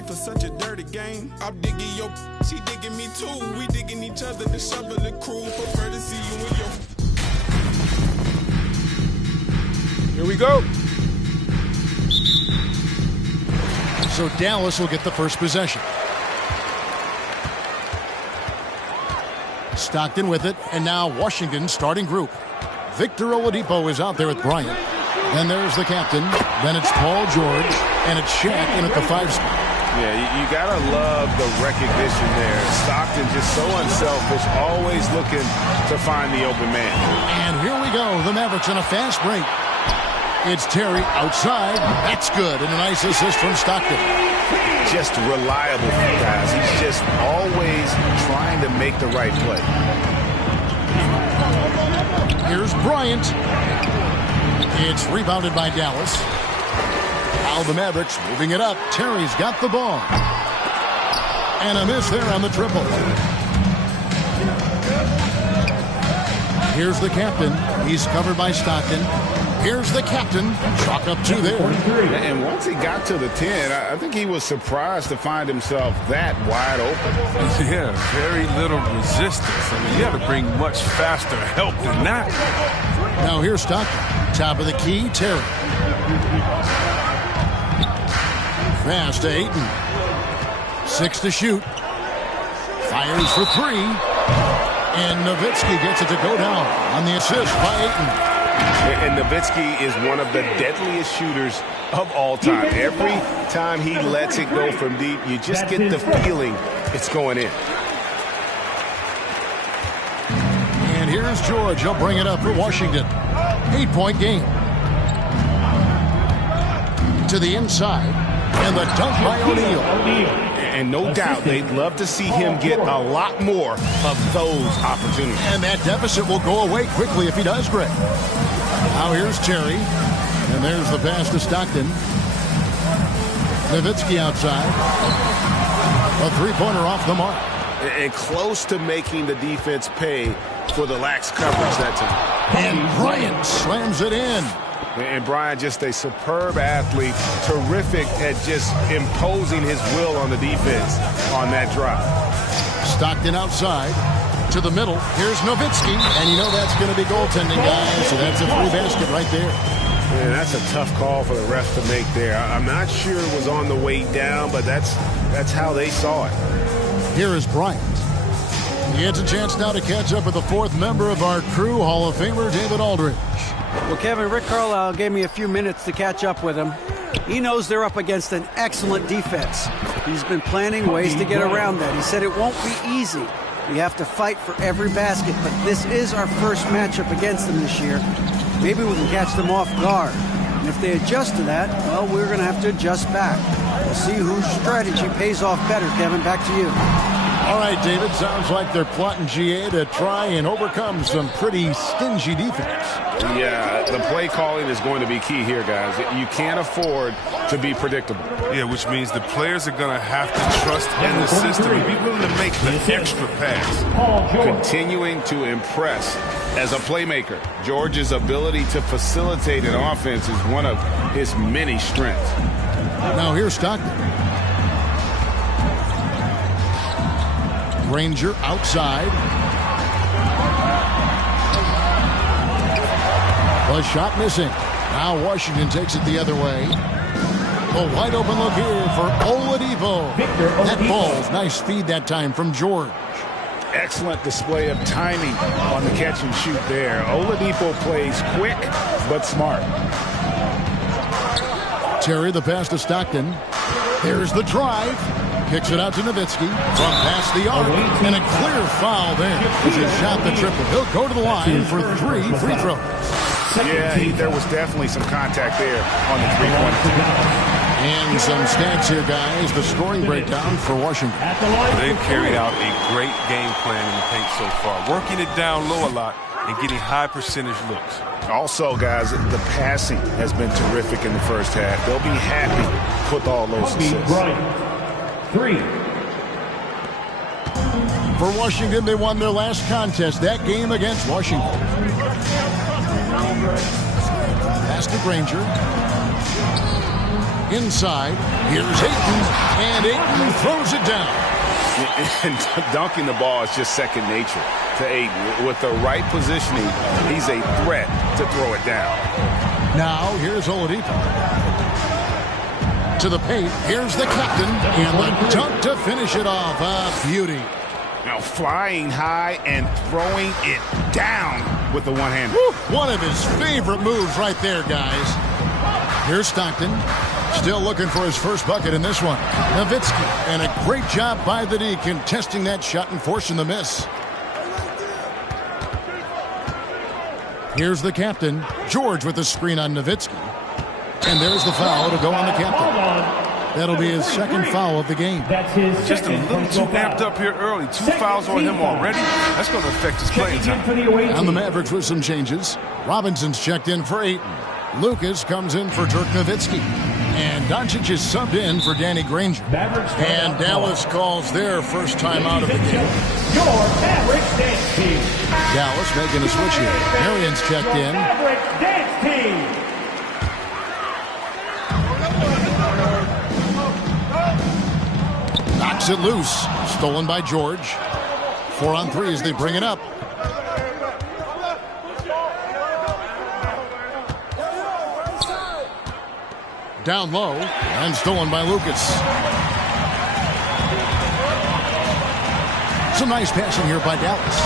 life is such a dirty game. I'm digging your, she digging me too. We digging each other, the shovel the crew. Prefer to see you in your. Here we go. So Dallas will get the first possession. Stockton with it, and now Washington starting group. Victor Oladipo is out there with Bryant. Then there's the captain. Then it's Paul George, and it's Shaq in at the 5 spot. Yeah, you gotta love the recognition there. Stockton just so unselfish, always looking to find the open man. And here we go, the Mavericks on a fast break. It's Terry outside. That's good, and a nice assist from Stockton. Just reliable, guys. He's just always trying to make the right play. Here's Bryant. It's rebounded by Dallas. Now the Mavericks moving it up. Terry's got the ball. And a miss there on the triple. Here's the captain. He's covered by Stockton. Here's the captain. Chalk up 2 there. And once he got to the 10, I think he was surprised to find himself that wide open. Yeah, very little resistance. I mean, you have to bring much faster help than that. Now here's Stockton. Top of the key, Terry. Fast to Ayton. 6 to shoot. Fires for 3. And Nowitzki gets it to go down on the assist by Ayton. And Nowitzki is one of the deadliest shooters of all time. Every time he lets it go from deep, you just get the feeling it's going in. And here's George. He'll bring it up for Washington. 8-point game. To the inside. And the dunk by O'Neal. And no doubt they'd love to see him get a lot more of those opportunities. And that deficit will go away quickly if he does, Greg. Now here's Terry. And there's the pass to Stockton. Nowitzki outside. A 3-pointer off the mark. And close to making the defense pay for the lax coverage that time. And Bryant slams it in. And Bryant, just a superb athlete, terrific at just imposing his will on the defense on that drive. Stockton outside to the middle. Here's Nowitzki, and you know that's going to be goaltending, guys. So that's a free basket right there. Yeah, that's a tough call for the refs to make there. I'm not sure it was on the way down, but that's how they saw it. Here is Bryant. He gets a chance now to catch up with the 4th member of our crew, Hall of Famer David Aldridge. Well, Kevin, Rick Carlisle gave me a few minutes to catch up with him. He knows they're up against an excellent defense. He's been planning ways to get around that. He said it won't be easy. We have to fight for every basket, but this is our first matchup against them this year. Maybe we can catch them off guard. And if they adjust to that, well, we're going to have to adjust back. We'll see whose strategy pays off better. Kevin, back to you. All right, David, sounds like they're plotting GA to try and overcome some pretty stingy defense. Yeah, the play calling is going to be key here, guys. You can't afford to be predictable. Yeah, which means the players are going to have to trust in the system and be willing to make the extra pass. Continuing to impress as a playmaker. George's ability to facilitate an offense is one of his many strengths. Now here's Stockton. Granger outside. The shot missing. Now Washington takes it the other way. A wide open look here for Oladipo. That ball's nice feed that time from George. Excellent display of timing on the catch and shoot there. Oladipo plays quick but smart. Terry, the pass to Stockton. There's the drive. Kicks it out to Nowitzki from past the arc. And a clear foul there as he shot the triple. He'll go to the line for 3 free throws. Yeah, there was definitely some contact there on the three-point. And some stats here, guys. The scoring breakdown for Washington. They've carried out a great game plan in the paint so far. Working it down low a lot and getting high percentage looks. Also, guys, the passing has been terrific in the first half. They'll be happy with all those assists. 3. For Washington, they won their last contest, that game against Washington. Pass to Granger. Inside, here's Ayton, and Ayton throws it down. And dunking the ball is just second nature to Ayton. With the right positioning, he's a threat to throw it down. Now, here's Oladipo. To the paint, here's the captain, and the dunk to finish it off. A beauty. Now flying high and throwing it down with the one hand. One of his favorite moves right there, guys. Here's Stockton. Still looking for his first bucket in this one. Nowitzki, and a great job by the D contesting that shot and forcing the miss. Here's the captain, George, with the screen on Nowitzki. And there's the foul to go on the captain. That'll be his second foul of the game. Just a little too amped up here early. 2 fouls on him already. That's going to affect his playing time. And the Mavericks with some changes. Robinson's checked in for Ayton. Lucas comes in for Dirk Nowitzki. And Doncic is subbed in for Danny Granger. And Dallas calls their first time out of the game. Your Mavericks dance team. Dallas making a switch here. Marion's checked in. Mavericks dance team. Knocks it loose. Stolen by George. 4 on 3 as they bring it up. Down low and stolen by Lucas. Some nice passing here by Dallas.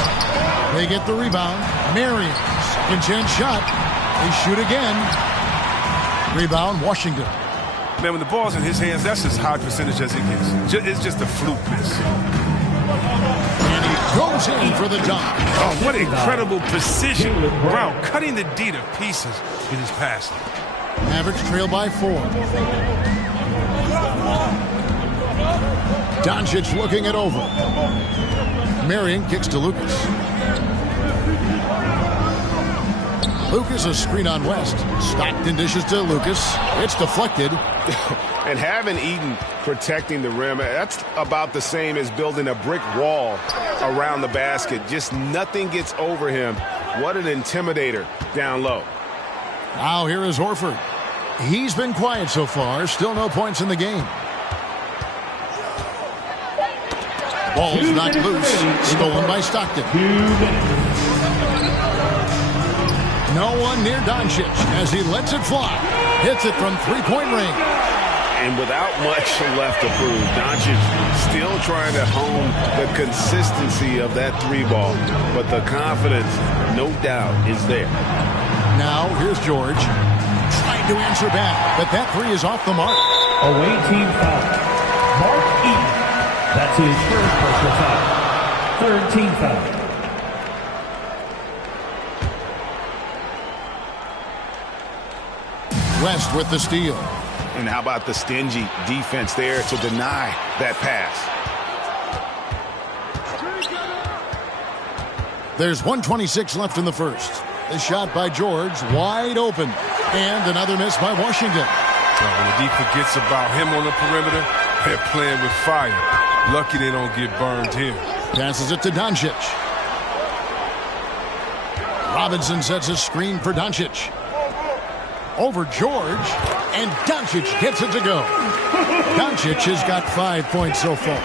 They get the rebound. Marion, second chance shot. They shoot again. Rebound, Washington. Man, when the ball's in his hands, that's as high percentage as it gets. It's just a fluke miss. And he goes in for the dunk. Oh, what incredible precision. Brown cutting the D to pieces with his passing. Mavericks trail by 4. Doncic looking it over. Marion kicks to Lucas. Lucas, a screen on West. Stockton dishes to Lucas. It's deflected. And having Eaton protecting the rim, that's about the same as building a brick wall around the basket. Just nothing gets over him. What an intimidator down low. Now here is Horford. He's been quiet so far. Still no points in the game. Ball's knocked loose. Stolen by Stockton. 2 minutes. No one near Doncic as he lets it fly. Hits it from three-point range. And without much left to prove, Doncic still trying to hone the consistency of that 3-ball. But the confidence, no doubt, is there. Now here's George. Trying to answer back, but that 3 is off the mark. Away team foul. Mark Eaton. That's his first personal foul. Third team foul. West with the steal. And how about the stingy defense there to deny that pass? There's 1:26 left in the first. The shot by George, wide open. And another miss by Washington. When the D forgets about him on the perimeter, they're playing with fire. Lucky they don't get burned here. Passes it to Doncic. Robinson sets a screen for Doncic. Over George, and Doncic gets it to go. Doncic has got 5 points so far.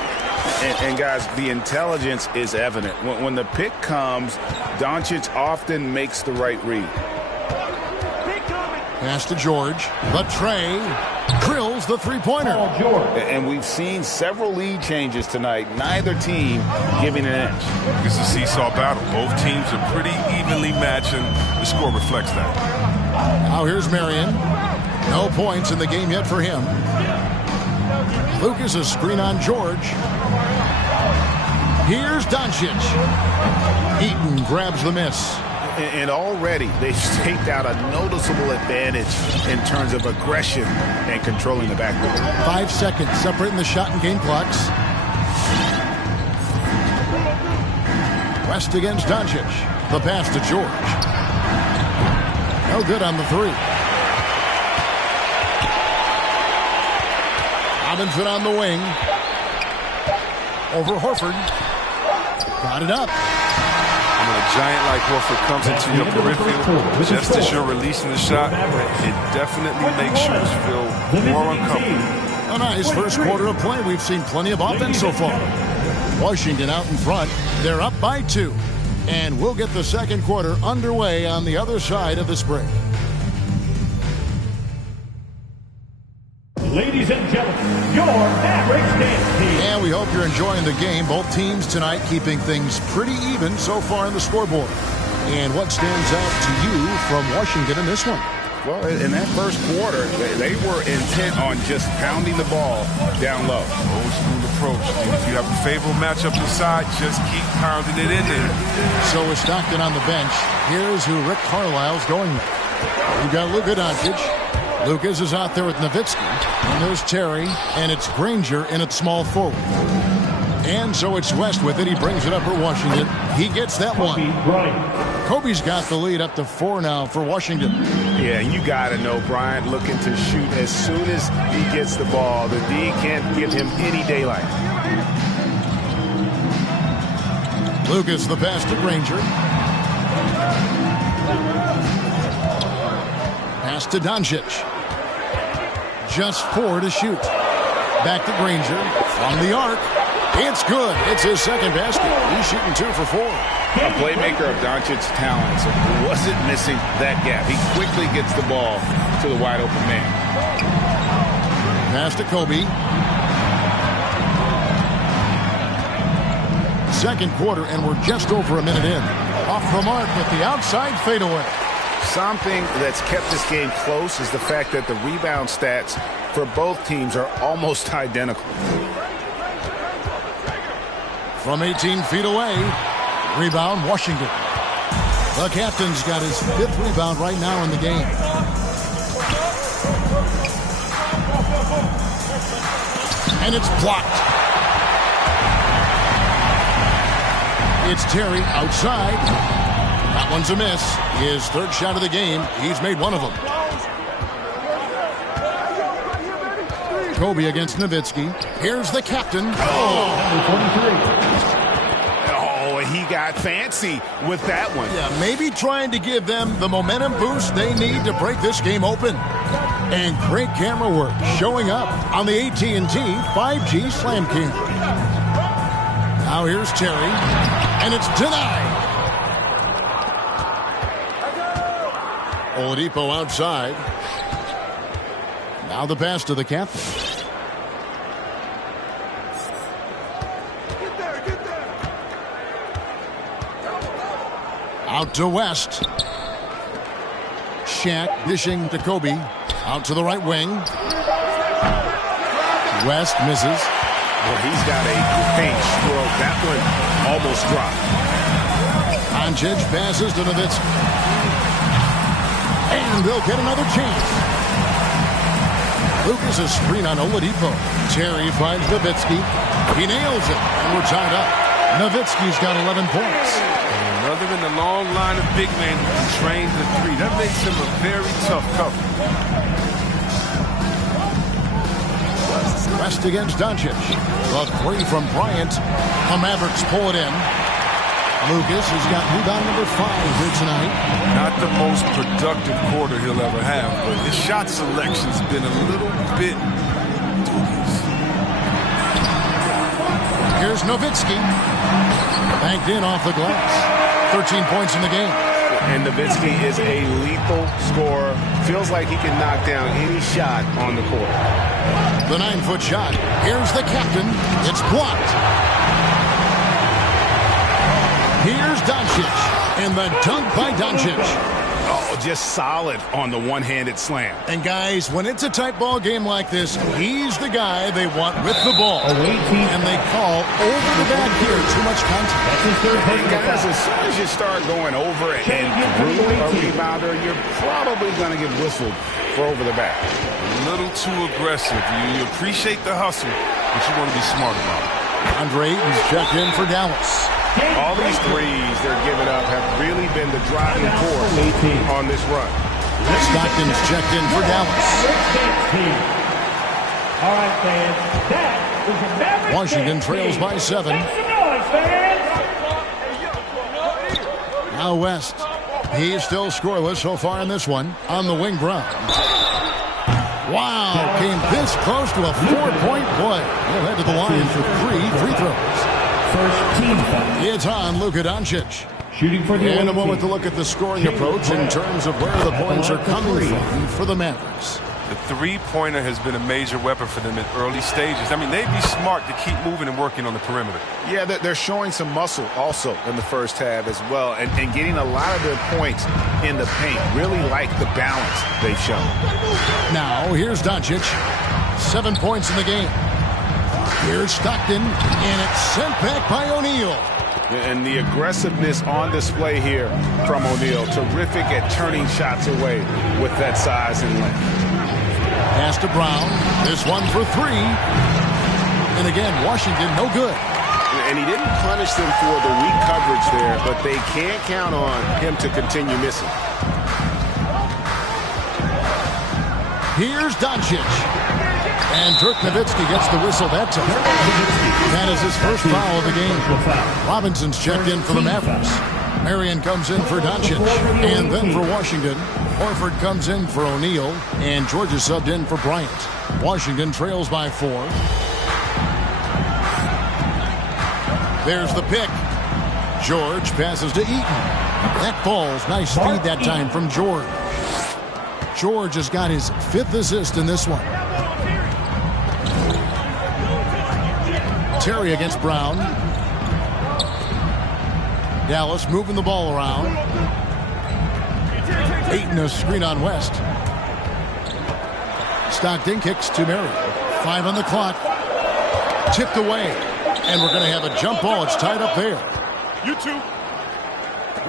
And guys, the intelligence is evident. When the pick comes, Doncic often makes the right read. Pass to George. The tray drills the three-pointer. And we've seen several lead changes tonight. Neither team giving an inch. It's a seesaw battle. Both teams are pretty evenly matched, and the score reflects that. Now here's Marion. No points in the game yet for him. Lucas, a screen on George. Here's Doncic. Eaton grabs the miss. And already they've staked out a noticeable advantage in terms of aggression and controlling the backcourt. 5 seconds separating the shot and game clocks. West against Doncic. The pass to George. No good on the 3. Robinson on the wing. Over Horford. Got it up. And when a giant like Horford comes into your peripheral, just as you're releasing the shot, it definitely makes you feel more uncomfortable. A nice first quarter of play. We've seen plenty of offense so far. Washington out in front. They're up by 2. And we'll get the second quarter underway on the other side of this break. Ladies and gentlemen, your Mavericks dance team. And we hope you're enjoying the game. Both teams tonight keeping things pretty even so far in the scoreboard. And what stands out to you from Washington in this one? Well, in that first quarter, they were intent on just pounding the ball down low. Old school approach. If you have a favorable matchup inside, just keep pounding it in there. So with Stockton on the bench, here's who Rick Carlisle's going with. We've got Luka Doncic. Lucas is out there with Nowitzki. And there's Terry, and it's Granger in at small forward. And so it's West with it. He brings it up for Washington. He gets that one. Kobe's got the lead up to 4 now for Washington. Yeah, you got to know Bryant looking to shoot as soon as he gets the ball. The D can't give him any daylight. Lucas the pass to Granger. Pass to Doncic. Just 4 to shoot. Back to Granger. From the arc. It's good. It's his second basket. He's shooting 2 for 4. A playmaker of Doncic's talents wasn't missing that gap. He quickly gets the ball to the wide open man. Pass to Kobe. Second quarter, and we're just over a minute in. Off the mark with the outside fadeaway. Something that's kept this game close is the fact that the rebound stats for both teams are almost identical. From 18 feet away, rebound Washington. The captain's got his 5th rebound right now in the game. And it's blocked. It's Terry outside. That one's a miss. His 3rd shot of the game. He's made one of them. Kobe against Nowitzki. Here's the captain. Oh, he got fancy with that one. Yeah, maybe trying to give them the momentum boost they need to break this game open. And great camera work showing up on the AT&T 5G Slam Cam. Now here's Terry, and it's denied. Oladipo outside. Now the pass to the captain. Out to West. Shaq dishing to Kobe. Out to the right wing. West misses. Well, he's got a paint stroke. That one almost dropped. Doncic passes to Nowitzki. And they'll get another chance. Lucas is screen on Oladipo. Terry finds Nowitzki. He nails it. And we're tied up. Nowitzki's got 11 points. Another in the long line of big men who can train the 3. That makes him a very tough cover. West against Doncic. The 3 from Bryant. The Mavericks pull it in. Lucas has got rebound number 5 here tonight. Not the most productive quarter he'll ever have, but his shot selection's been a little bit dubious. Here's Nowitzki. Banked in off the glass. 13 points in the game. And Nowitzki is a lethal scorer. Feels like he can knock down any shot on the court. The 9-foot shot. Here's the captain. It's blocked. Here's Doncic. And the dunk by Doncic. Oh, just solid on the one-handed slam. And guys, when it's a tight ball game like this, he's the guy they want with the ball. And they call over the back here. Too much contact. And guys, as soon as you start going over and through a rebounder, you're probably going to get whistled for over the back. A little too aggressive. You appreciate the hustle, but you want to be smart about it. Andre Ayton's checked in for Dallas. All these threes they're giving up have really been the driving force on this run. Stockton's checked in for Dallas. All right, fans. That was the Mavericks. Washington trails by 7. Make some noise, fans. Now West. He's still scoreless so far in this one. On the wing, Brown. Wow, came this close to a 4-point play. He'll head to the line for 3 free throws. First team foul. It's on Luka Doncic. Shooting for the And a moment to look at the scoring approach in terms of where the points are coming from for the Mavericks. The three-pointer has been a major weapon for them in early stages. I mean, they'd be smart to keep moving and working on the perimeter. Yeah, they're showing some muscle also in the first half as well, and getting a lot of their points in the paint. Really like the balance they've shown. Now, here's Doncic. 7 points in the game. Here's Stockton, and it's sent back by O'Neal. And the aggressiveness on display here from O'Neal. Terrific at turning shots away with that size and length. Pass to Brown. This one for 3. And again, Washington no good. And he didn't punish them for the weak coverage there, but they can't count on him to continue missing. Here's Doncic. And Dirk Nowitzki gets the whistle that time. That is his first foul of the game. Robinson's checked in for the Mavericks. Marion comes in for Doncic. And then for Washington, Horford comes in for O'Neal. And Georgia subbed in for Bryant. Washington trails by 4. There's the pick. George passes to Eaton. That falls. Nice speed that time from George. George has got his 5th assist in this one. Terry against Brown. Dallas moving the ball around. Ayton a screen on West. Stockton kicks to Murray. 5 on the clock. Tipped away. And we're going to have a jump ball. It's tied up there. You too.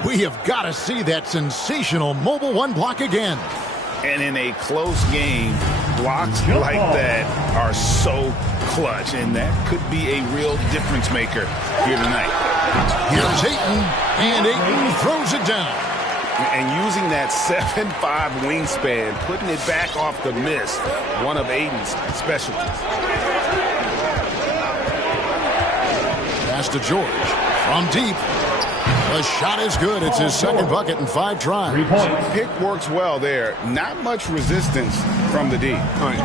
We have got to see that sensational mobile one block again. And in a close game, blocks like that are so clutch, and that could be a real difference maker here tonight. Here's Ayton, and Ayton throws it down. And using that 7'5" wingspan, putting it back off the miss, one of Ayton's specialties. Pass to George from deep. The shot is good. It's his second bucket in 5 tries. 3 points. Pick works well there. Not much resistance from the D.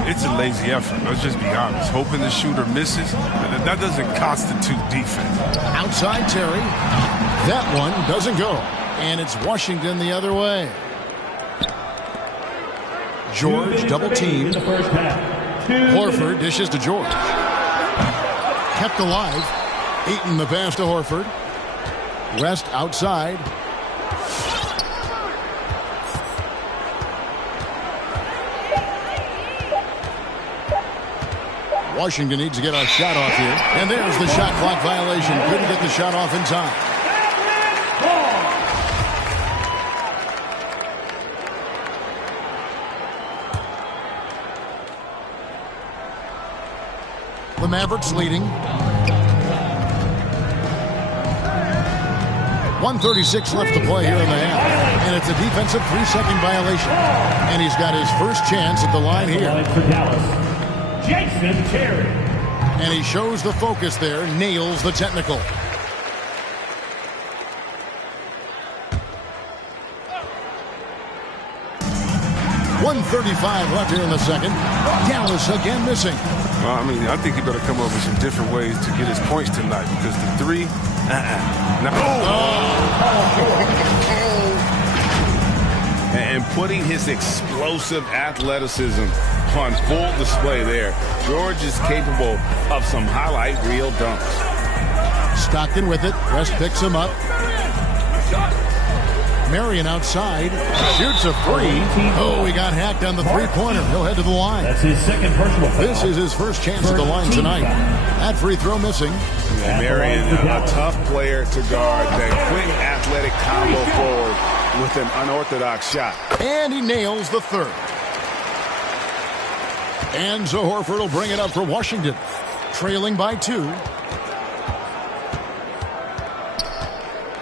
It's a lazy effort. Let's just be honest. Hoping the shooter misses, that doesn't constitute defense. Outside Terry. That one doesn't go. And it's Washington the other way. George double teamed. Horford dishes to George. Kept alive. Ayton the pass to Horford. West outside. Washington needs to get a shot off here. And there's the shot clock violation. Couldn't get the shot off in time. The Mavericks leading. 1:36 left to play here in the half. And it's a defensive 3-second violation. And he's got his first chance at the line here. For Dallas, Jason Terry. And he shows the focus there, nails the technical. .135 left here in the second. Dallas again missing. Well, I think he better come up with some different ways to get his points tonight, because the 3, And putting his explosive athleticism on full display there. George is capable of some highlight reel dunks. Stockton with it. West picks him up. Marion outside. Shoots a 3. Oh, he got hacked on the 3-pointer. He'll head to the line. That's his second personal foul. This is his first chance at the line tonight. That free throw missing. And Marion, a tough player to guard. That quick athletic combo forward with an unorthodox shot. And he nails the third. And so Horford will bring it up for Washington. Trailing by 2.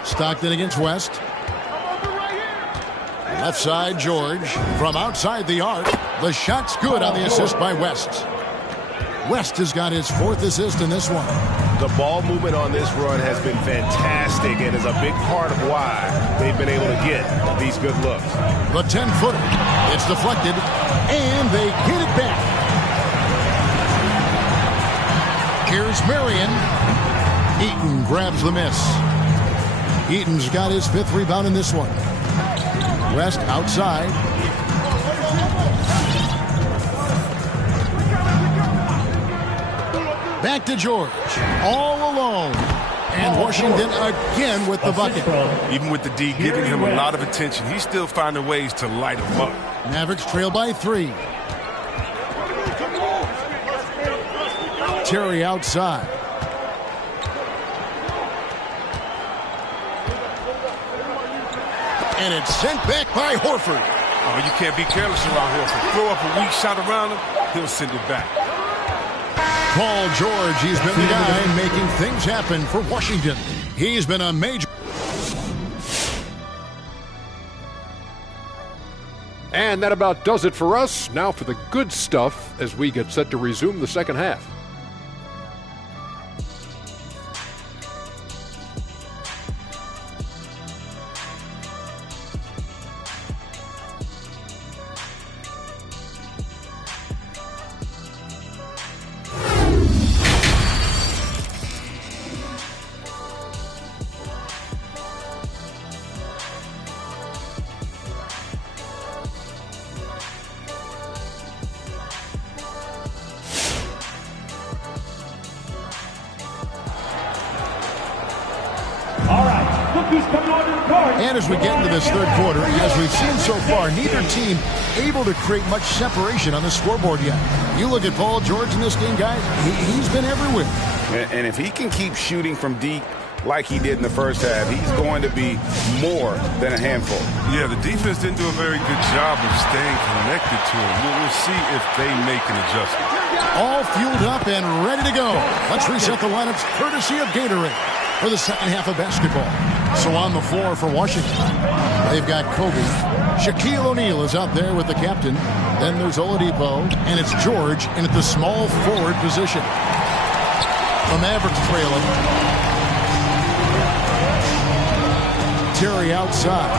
Stockton against West. Left side, George. From outside the arc. The shot's good on the assist by West. West has got his 4th assist in this one. The ball movement on this run has been fantastic and is a big part of why they've been able to get these good looks. The 10-footer. It's deflected, and they get it back. Here's Marion. Eaton grabs the miss. Eaton's got his 5th rebound in this one. West outside. Back to George. All alone. And Washington again with the bucket. Even with the D giving him a lot of attention, he's still finding ways to light him up. Mavericks trail by 3. Terry outside. And it's sent back by Horford. Oh, you can't be careless around Horford. Throw up a weak shot around him, he'll send it back. Paul George, he's been the guy making things happen for Washington. He's been a major. And that about does it for us. Now for the good stuff as we get set to resume the second half. And as we get into this third quarter, as we've seen so far, neither team able to create much separation on the scoreboard yet. You look at Paul George in this game, guys, he's been everywhere. And if he can keep shooting from deep like he did in the first half, he's going to be more than a handful. Yeah, the defense didn't do a very good job of staying connected to him. We'll see if they make an adjustment. All fueled up and ready to go. Let's reset the lineups courtesy of Gatorade for the second half of basketball. So on the floor for Washington, they've got Kobe. Shaquille O'Neal is out there with the captain. Then there's Oladipo, and it's George in at the small forward position. The Mavericks trailing. Terry outside.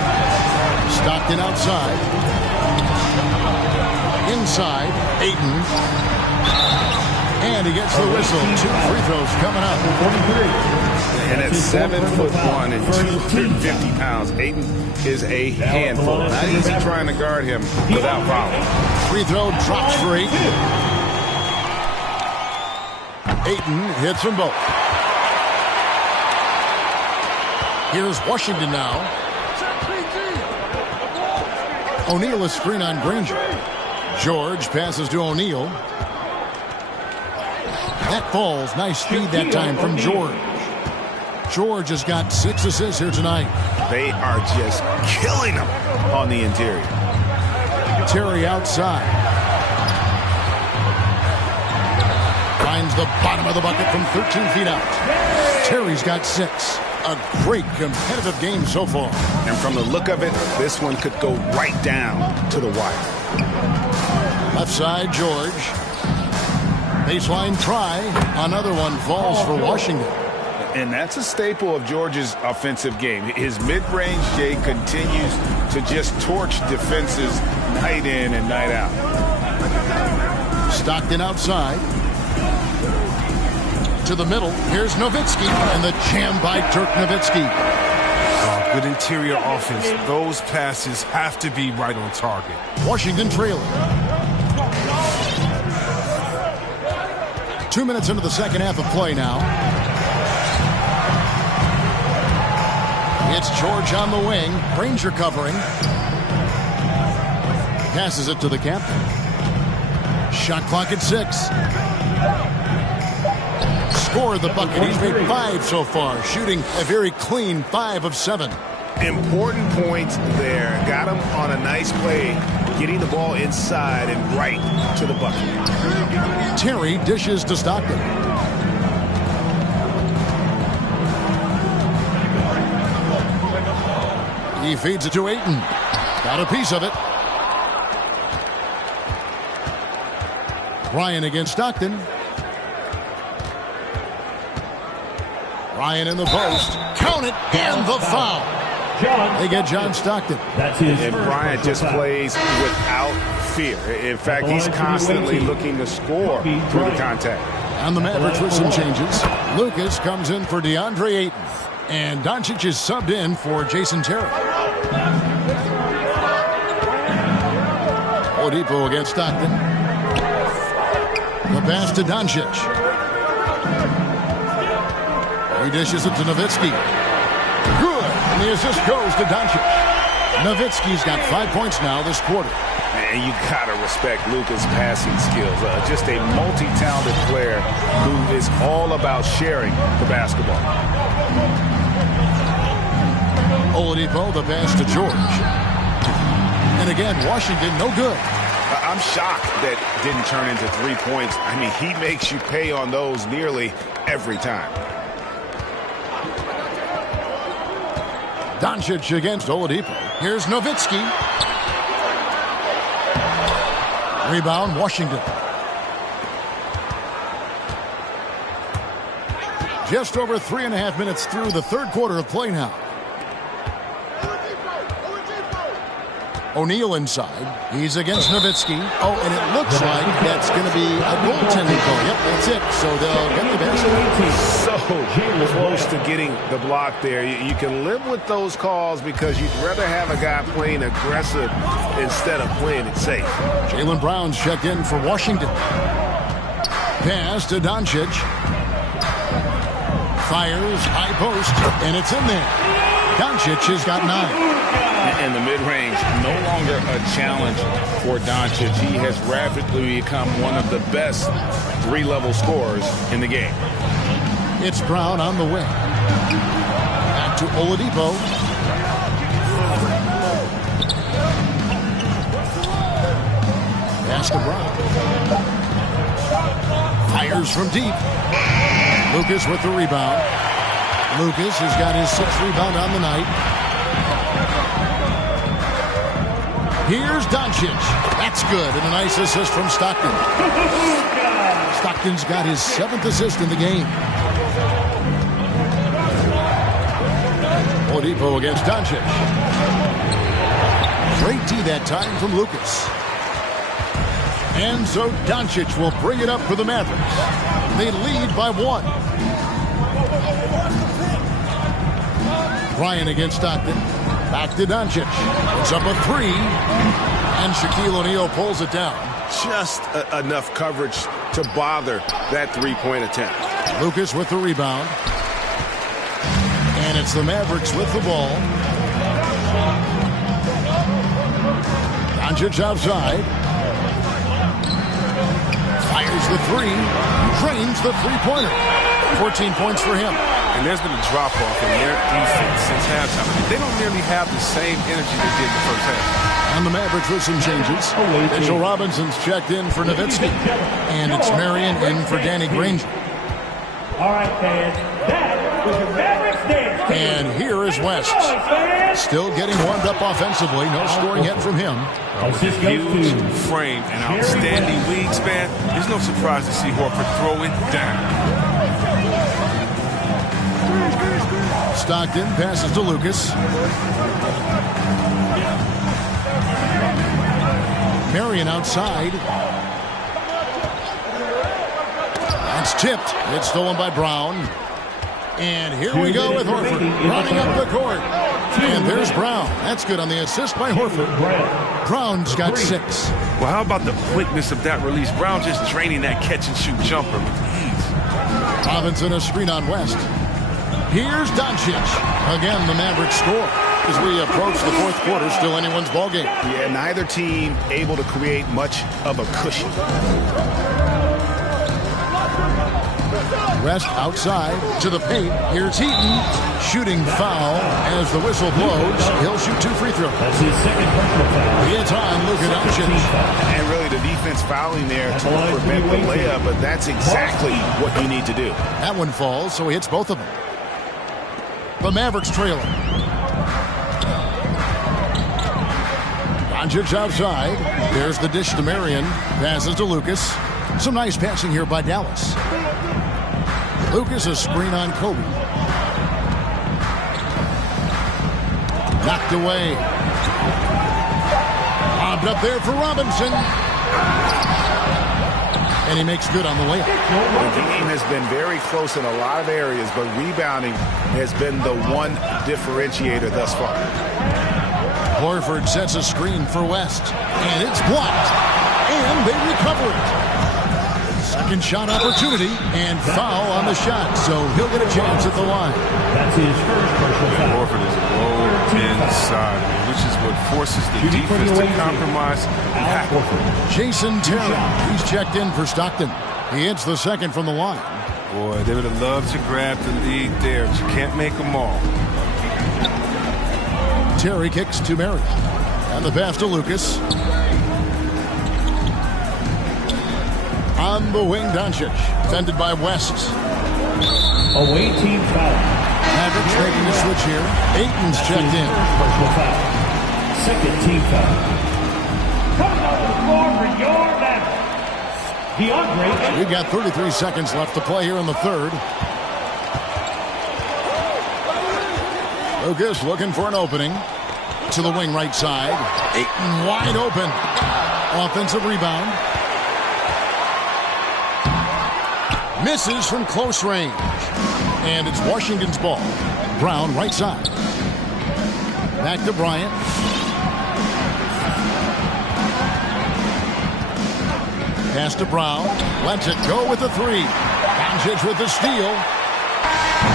Stockton outside. Inside, Ayton. And he gets the whistle. 2 free throws coming up. 43. And at 7'1" and 250 pounds, Ayton is a handful. Not easy trying to guard him without fouling. Free throw drops for Ayton. Ayton hits them both. Here's Washington now. O'Neal is screen on Granger. George passes to O'Neal. That falls. Nice speed that time from George. George has got 6 assists here tonight. They are just killing them on the interior. Terry outside. Finds the bottom of the bucket from 13 feet out. Terry's got 6. A great competitive game so far. And from the look of it, this one could go right down to the wire. Left side, George. Baseline try. Another one falls for Washington. And that's a staple of George's offensive game. His mid-range J continues to just torch defenses night in and night out. Stockton outside. To the middle. Here's Nowitzki. And the jam by Dirk Nowitzki. Good interior offense. Those passes have to be right on target. Washington trailing. 2 minutes into the second half of play now. It's George on the wing. Granger covering. Passes it to the captain. Shot clock at 6. Scored the bucket. He's made 5 so far. Shooting a very clean 5 of 7. Important points there. Got him on a nice play. Getting the ball inside and right to the bucket. Terry dishes to Stockton. He feeds it to Ayton. Got a piece of it. Bryant against Stockton. Ryan in the post. Count it, and the foul. They get John Stockton. And Bryant just plays without fear. In fact, he's constantly looking to score through the contact. And the Mavericks with some changes. Lucas comes in for DeAndre Ayton. And Doncic is subbed in for Jason Terry. Oladipo against Stockton. The pass to Doncic. He dishes it to Nowitzki. Good. And the assist goes to Doncic. Nowitzki's got 5 points now this quarter. Man, you got to respect Luka's passing skills. Just a multi-talented player who is all about sharing the basketball. Oladipo, the pass to George. And again, Washington, no good. I'm shocked that didn't turn into 3 points. I mean, he makes you pay on those nearly every time. Doncic against Oladipo. Here's Nowitzki. Rebound, Washington. Just over 3.5 minutes through the third quarter of play now. O'Neal inside. He's against Nowitzki. Oh, and it looks like that's going to be a goaltending call. Yep, that's it. So they'll get the basket. So close to getting the block there. You can live with those calls because you'd rather have a guy playing aggressive instead of playing it safe. Jaylen Brown's checked in for Washington. Pass to Doncic. Fires, high post, and it's in there. Doncic has got 9. In the mid-range, no longer a challenge for Doncic. He has rapidly become one of the best three-level scorers in the game. It's Brown on the wing. Back to Oladipo. Pass to Brown. Fires from deep. Lucas with the rebound. Lucas has got his 6th rebound on the night. Here's Doncic. That's good. And a nice assist from Stockton. Stockton's got his 7th assist in the game. Oladipo against Doncic. Great D that time from Lucas. And so Doncic will bring it up for the Mavericks. They lead by 1. Bryant against Stockton. Back to Doncic. It's up a 3. And Shaquille O'Neal pulls it down. Just enough coverage to bother that three-point attempt. Lucas with the rebound. And it's the Mavericks with the ball. Doncic outside. Fires the 3. Drains the three-pointer. 14 points for him. And there's been a drop-off in their defense since halftime. They don't nearly have the same energy they did in the first half. And the Mavericks with some changes. Mitchell Robinson's checked in for Nowitzki. And it's Marion in for Danny Granger. All right, fans. That was your Mavericks dance. And here is West. Still getting warmed up offensively. No scoring yet from him. With a huge frame and outstanding wingspan, there's no surprise to see Horford throw it down. Stockton passes to Lucas. Marion outside. That's tipped. It's stolen by Brown. And here we go with Horford running up the court. And there's Brown. That's good on the assist by Horford. Brown's got 6. Well, how about the quickness of that release? Brown just draining that catch-and-shoot jumper with ease. Robinson a screen on West. Here's Doncic. Again, the Mavericks score. As we approach the fourth quarter, still anyone's ballgame. Yeah, neither team able to create much of a cushion. West outside to the paint. Here's Heaton. Shooting foul as the whistle blows. He'll shoot 2 free throws. That's his second personal foul. It's on Luka Doncic. And really the defense fouling there to prevent the layup, but that's exactly what you need to do. That one falls, so he hits both of them. The Mavericks trailing. Doncic outside. There's the dish to Marion. Passes to Lucas. Some nice passing here by Dallas. Lucas, a screen on Kobe. Knocked away. Lobbed up there for Robinson. And he makes good on the layup. The game has been very close in a lot of areas, but rebounding has been the one differentiator thus far. Horford sets a screen for West. And it's blocked. And they recover it. Second shot opportunity and foul on the shot, so he'll get a chance at the line. That's his first personal foul. Horford is low inside, which is what forces the defense to compromise and hack. Jason Terry, he's checked in for Stockton. He hits the second from the line. Boy, they would have loved to grab the lead there, but you can't make them all. Terry kicks to Mary. And the pass to Lucas. On the wing, Doncic. Defended by West. Away team foul. Mavericks making a switch here. Ayton's checked in. Personal foul. Second team foul. Coming out to the floor for your Mavericks. DeAndre. We've got 33 seconds left to play here in the third. Lucas looking for an opening. To the wing right side. Ayton wide open. Offensive rebound. Misses from close range. And it's Washington's ball. Brown right side. Back to Bryant. Pass to Brown. Lets it go with the three. Doncic with the steal.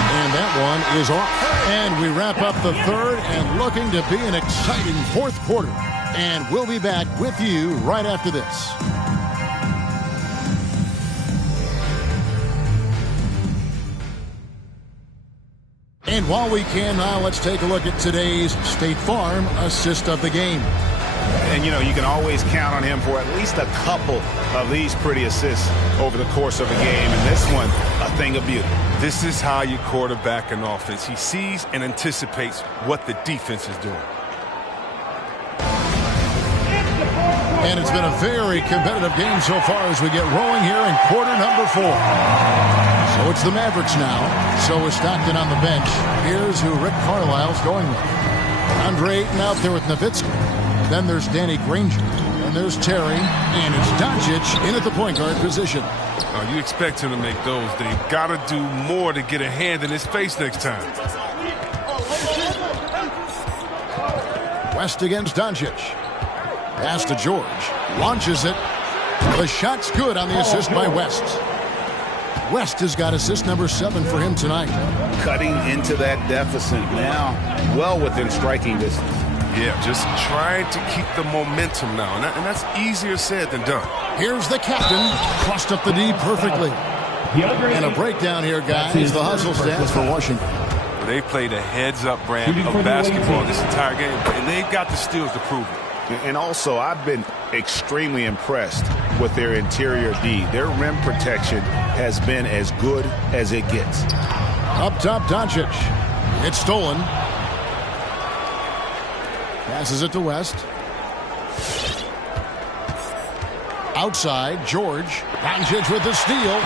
And that one is off. And we wrap up the third and looking to be an exciting fourth quarter. And we'll be back with you right after this. And while we can now, let's take a look at today's State Farm assist of the game. And, you know, you can always count on him for at least a couple of these pretty assists over the course of a game. And this one, a thing of beauty. This is how you quarterback an offense. He sees and anticipates what the defense is doing. And it's been a very competitive game so far as we get rolling here in quarter number 4. So it's the Mavericks now. So is Stockton on the bench. Here's who Rick Carlisle's going with. Andre Ayton out there with Nowitzki. Then there's Danny Granger. And there's Terry. And it's Doncic in at the point guard position. You expect him to make those. They've got to do more to get a hand in his face next time. West against Doncic. Pass to George. Launches it. The shot's good on the assist by West. West has got assist number 7 for him tonight. Cutting into that deficit now, well within striking distance. Yeah, just trying to keep the momentum now, and that's easier said than done. Here's the captain, crossed up the D perfectly. And a breakdown here, guys. The hustle stats for Washington. They played a heads-up brand of basketball this entire game, and they've got the steals to prove it. And also, I've been extremely impressed with their interior D. Their rim protection has been as good as it gets. Up top, Doncic. It's stolen. Passes it to West. Outside, George. Doncic with the steal.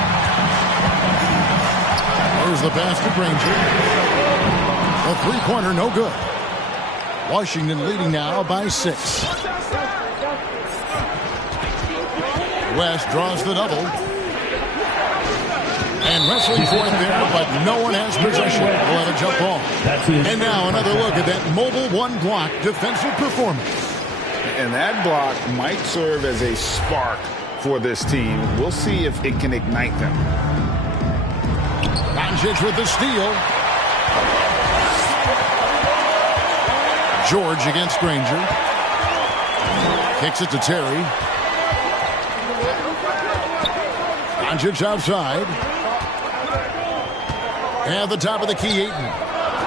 There's the pass to Granger. The three-pointer, no good. Washington leading now by 6. West draws the double. And wrestling for it there, but no one has possession. We'll have a jump ball. And now another look at that mobile one-block defensive performance. And that block might serve as a spark for this team. We'll see if it can ignite them. Doncic with the steal. George against Granger. Kicks it to Terry. Doncic outside. And the top of the key, Ayton.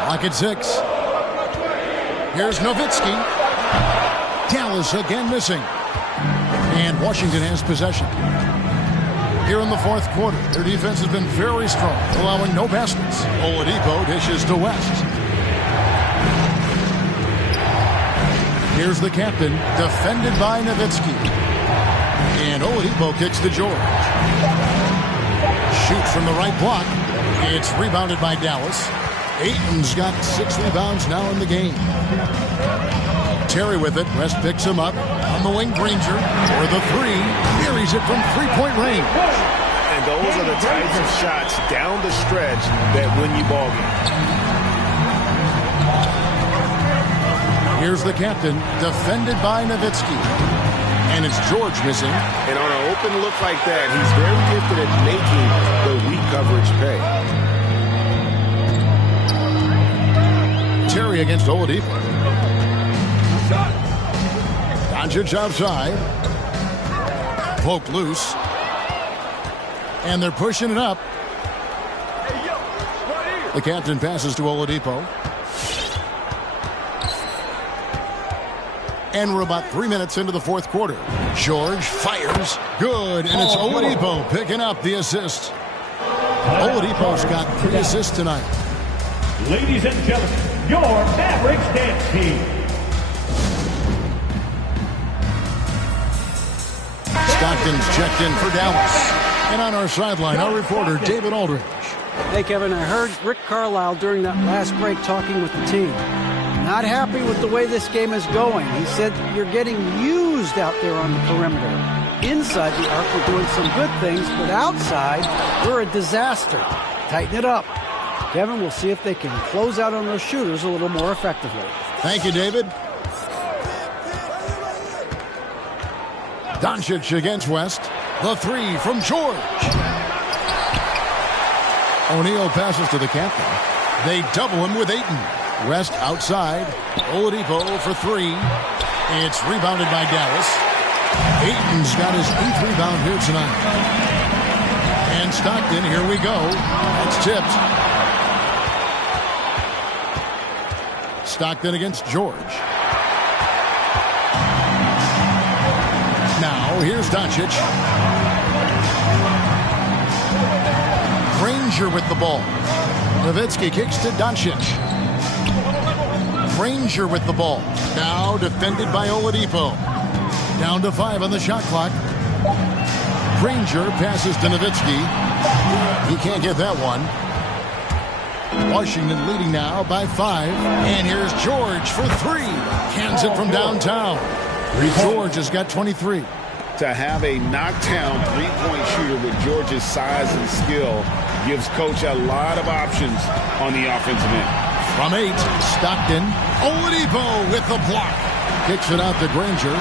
Lock at 6. Here's Nowitzki. Dallas again missing. And Washington has possession. Here in the fourth quarter, their defense has been very strong, allowing no baskets. Oladipo dishes to West. Here's the captain, defended by Nowitzki. And Oladipo kicks to George. Shoots from the right block. It's rebounded by Dallas. Ayton's got 6 rebounds now in the game. Terry with it. West picks him up. On the wing, Granger for the 3. Buries it from 3-point range. And those are the types of shots down the stretch that win you ball games. Here's the captain, defended by Nowitzki. And it's George missing. And on an open look like that, he's very gifted at making the weak coverage pay. Terry against Oladipo. Doncic outside. Poke loose. And they're pushing it up. The captain passes to Oladipo. And we're about 3 minutes into the fourth quarter. George fires. Good. And it's Oladipo picking up the assist. Oladipo's got 3 assists tonight. Ladies and gentlemen, your Mavericks dance team. Stockton's checked in for Dallas. And on our sideline, our reporter, David Aldridge. Hey, Kevin, I heard Rick Carlisle during that last break talking with the team. Not happy with the way this game is going. He said you're getting used out there on the perimeter. Inside the arc, we're doing some good things, but outside, we're a disaster. Tighten it up. Kevin, we'll see if they can close out on those shooters a little more effectively. Thank you, David. Doncic against West. The 3 from George. O'Neal passes to the captain. They double him with Ayton. West outside. Oladipo for 3. It's rebounded by Dallas. Ayton's got his 8th rebound here tonight. And Stockton, here we go. It's tipped. Stockton against George. Now, here's Doncic. Granger with the ball. Nowitzki kicks to Doncic. Granger with the ball. Now defended by Oladipo. Down to 5 on the shot clock. Granger passes to Nowitzki. He can't get that one. Washington leading now by 5. And here's George for 3. Cans it from downtown. George has got 23. To have a knockdown three-point shooter with George's size and skill gives Coach a lot of options on the offensive end. From 8, Stockton. Oladipo with the block. Kicks it out to Granger.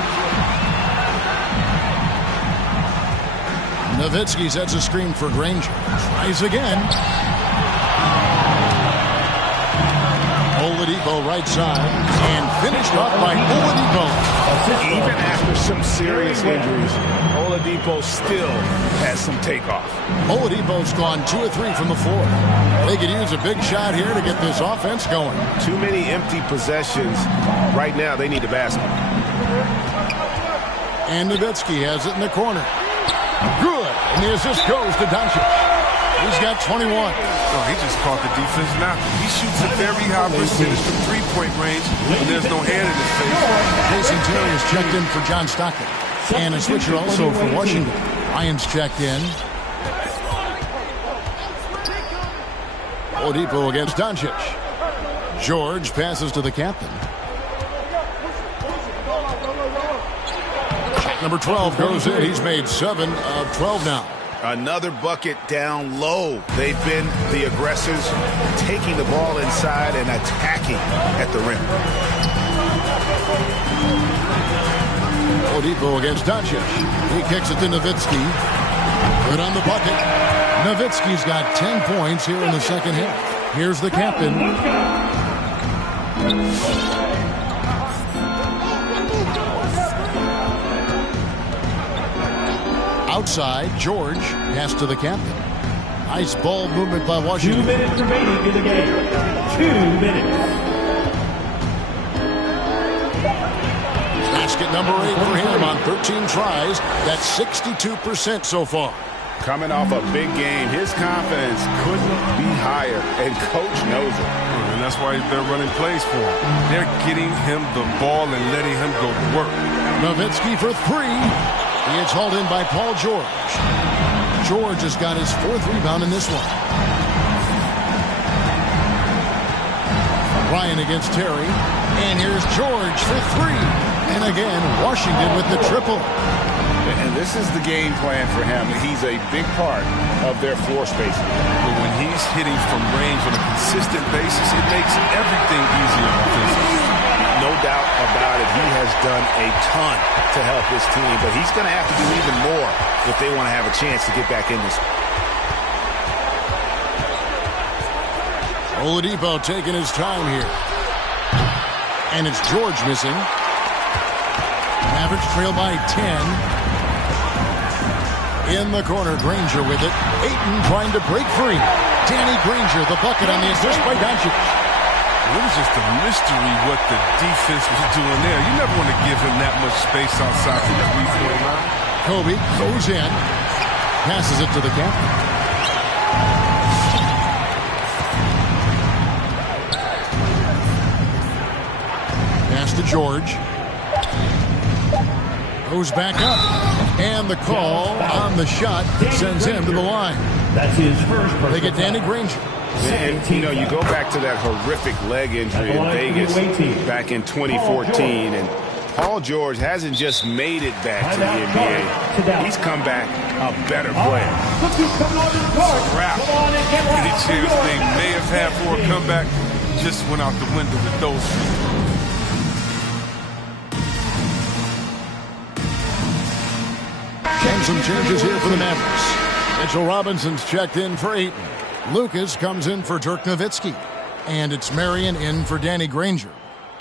Nowitzki sets a screen for Granger. Tries again. Oladipo right side. And finished off by Oladipo. Even after some serious injuries, Oladipo still has some takeoff. Oladipo's gone 2 of 3 from the floor. They could use a big shot here to get this offense going. Too many empty possessions. Right now, they need a basket. And Nowitzki has it in the corner. Good. And the assist goes to Doncic. He's got 21. Oh, he just caught the defense now. He shoots a very high percentage from three-point range when there's no hand in his face. Jason Terry is checked in for John Stockton. And a switcher also for Washington. Ryan's checked in. Oladipo against Doncic. George passes to the captain. Shot number 12 goes in. He's made 7 of 12 now. Another bucket down low. They've been the aggressors, taking the ball inside and attacking at the rim. Oladipo against Doncic. He kicks it to Nowitzki. Good on the bucket. Nowitzki's got 10 points here in the second half. Here's the captain. Outside, George pass to the captain. Nice ball movement by Washington. 2 minutes remaining in the game. 2 minutes. Basket number 8 for him on 13 tries. That's 62% so far. Coming off a big game, his confidence couldn't be higher, and Coach knows it. And that's why they're running plays for him. They're getting him the ball and letting him go to work. Nowitzki for 3. It's hauled in by Paul George. George has got his 4th rebound in this one. Bryant against Terry. And here's George for three. And again, Washington with the triple. And this is the game plan for him. He's a big part of their floor spacing. But when he's hitting from range on a consistent basis, it makes everything easier offensively. No doubt about it. He has done a ton to help his team, but he's going to have to do even more if they want to have a chance to get back in this. Oladipo taking his time here. And it's George missing. Mavericks trail by 10. In the corner, Granger with it. Ayton trying to break free. Danny Granger, the bucket on the assist by Doncic. It was just a mystery what the defense was doing there. You never want to give him that much space outside the 3-point line. Kobe goes in. Passes it to the captain. Pass to George. Goes back up. And the call on the shot sends him to the line. That's his first. They get Danny Granger. And, you know, you go back to that horrific leg injury in Vegas back in 2014, and Paul George hasn't just made it back to the NBA. He's come back a better player. Wrap. Any chance they may have had for a comeback just went out the window with those feet. And some changes here for the Mavericks. Mitchell Robinson's checked in for Ayton. Lucas comes in for Dirk Nowitzki. And it's Marion in for Danny Granger.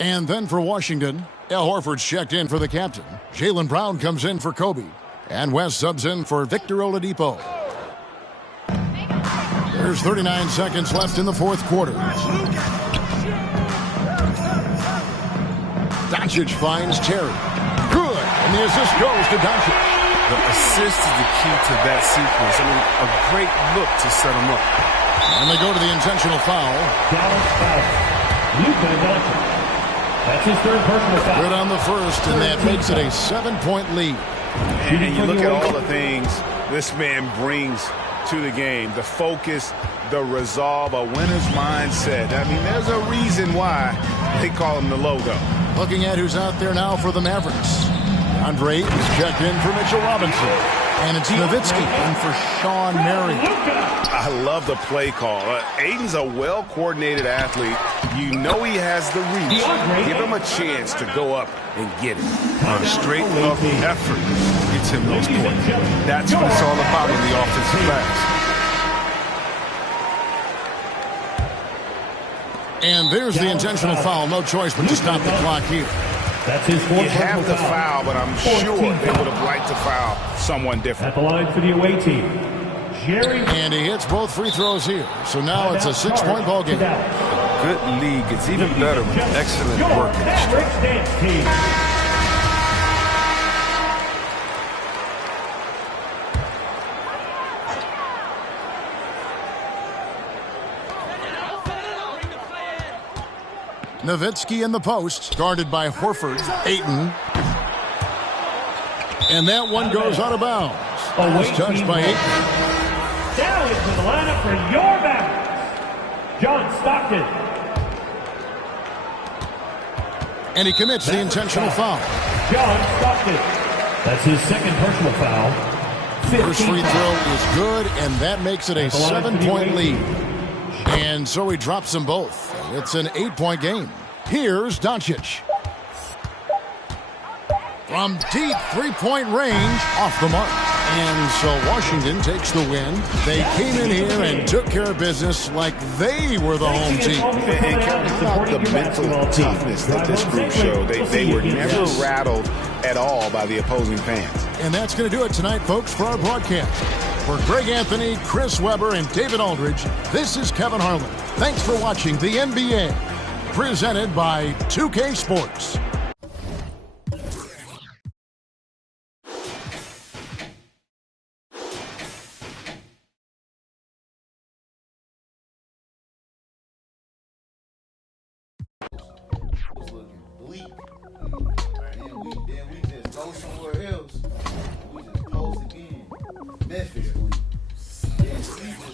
And then for Washington, Al Horford's checked in for the captain. Jaylen Brown comes in for Kobe. And West subs in for Victor Oladipo. There's 39 seconds left in the fourth quarter. Doncic finds Terry. Good. And the assist goes to Doncic. The assist is the key to that sequence. I mean, a great look to set him up. And they go to the intentional foul. Dallas foul. Luka Doncic. That's his third personal foul. Good on the first, and that makes it a 7-point lead. And you look at all the things this man brings to the game. The focus, the resolve, a winner's mindset. I mean, there's a reason why they call him the logo. Looking at who's out there now for the Mavericks. Andre is checked in for Mitchell Robinson. And it's Nowitzki in for Sean Marion. I love the play call. Ayton's a well-coordinated athlete. You know he has the reach. Give him a chance to go up and get it. Straight up effort gets him those points. That's what it's all about on the offensive glass. And there's the intentional foul. No choice but to stop the clock here. That's his fourth. You have the foul, but I'm sure they would have liked to foul someone different. At the line for the away team, Jerry. And he hits both free throws here. So now it's a 6-point ball game. A good league. It's even better with excellent work in the strike. Nowitzki in the post, guarded by Horford. Ayton. And that one goes out of bounds. It's touched by Ayton. Now into the lineup for your Mavericks, John Stockton. And he commits the intentional foul. John Stockton. That's his second personal foul. First free throw is good, and that makes it a 7-point lead. And so he drops them both. It's an 8-point game. Here's Doncic. From deep three-point range, off the mark. And so Washington takes the win. They came in here and took care of business like they were the home team. And how about the mental toughness that this group showed? They were never rattled at all by the opposing fans. And that's going to do it tonight, folks, for our broadcast. For Greg Anthony, Chris Webber, and David Aldridge, this is Kevin Harlan. Thanks for watching the NBA, presented by 2K Sports.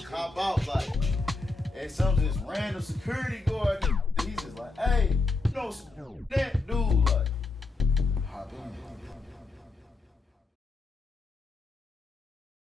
Cop out like, and some just random security guard, and he's just like, hey, that dude, like,